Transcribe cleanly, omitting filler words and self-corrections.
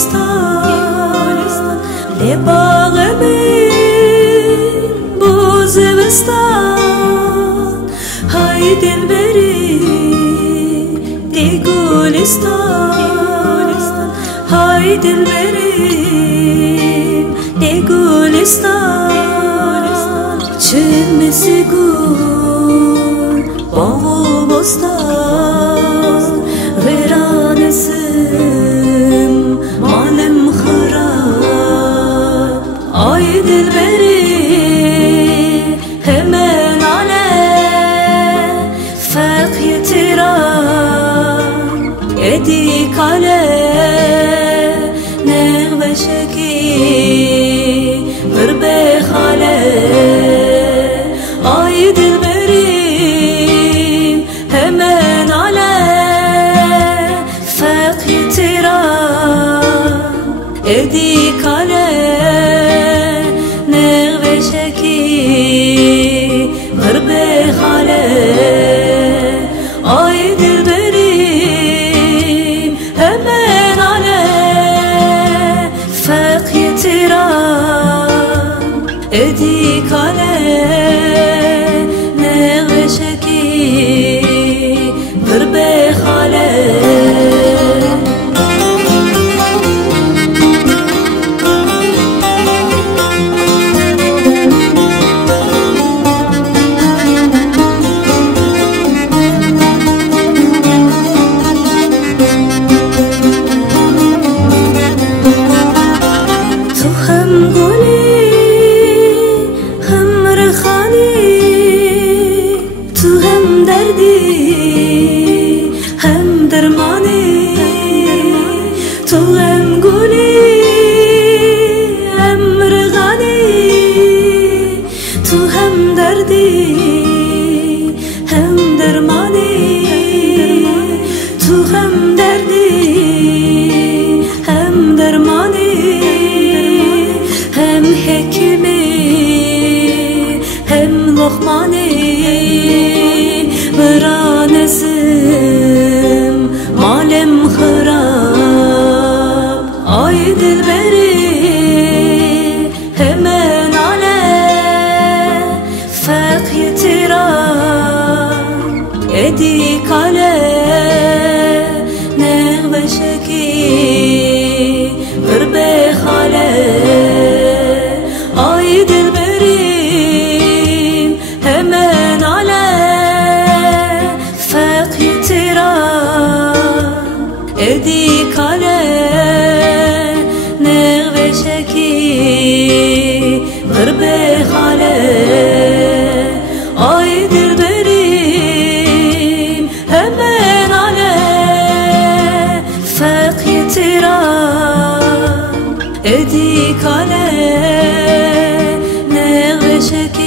گلستان لی باغ من بو زمستان های دلبری دی گلستان های دلبری دی گلستان چمسی گل باغ و بستان ویرانسم مالم خراب آی دلبری hemen ale فقی تیران ادی کاله نغمه شکی غربه خاله آی دلبریم hemen ale فقی تیران ادی کاله نغمه شکی غربه خاله آی دلبریم hemen ale فقی تیران ادی کاله نغمه شکی غربه خاله هم درمانی تو هم گلی هم رغانی تو هم دردی هم درمانی تو هم دردی هم درمانی هم حکیمی هم لقمانی برانسم مالم خراب آی دلبری hemen ale فقی تیران ادی کاله نغمه شکی غربه خاله آی دلبریم hemen ale فقی تیران ادی کاله نغمه شکی غربه خاله آی دلبریم hemen ale فقی تیران ادی کاله نغمه شکی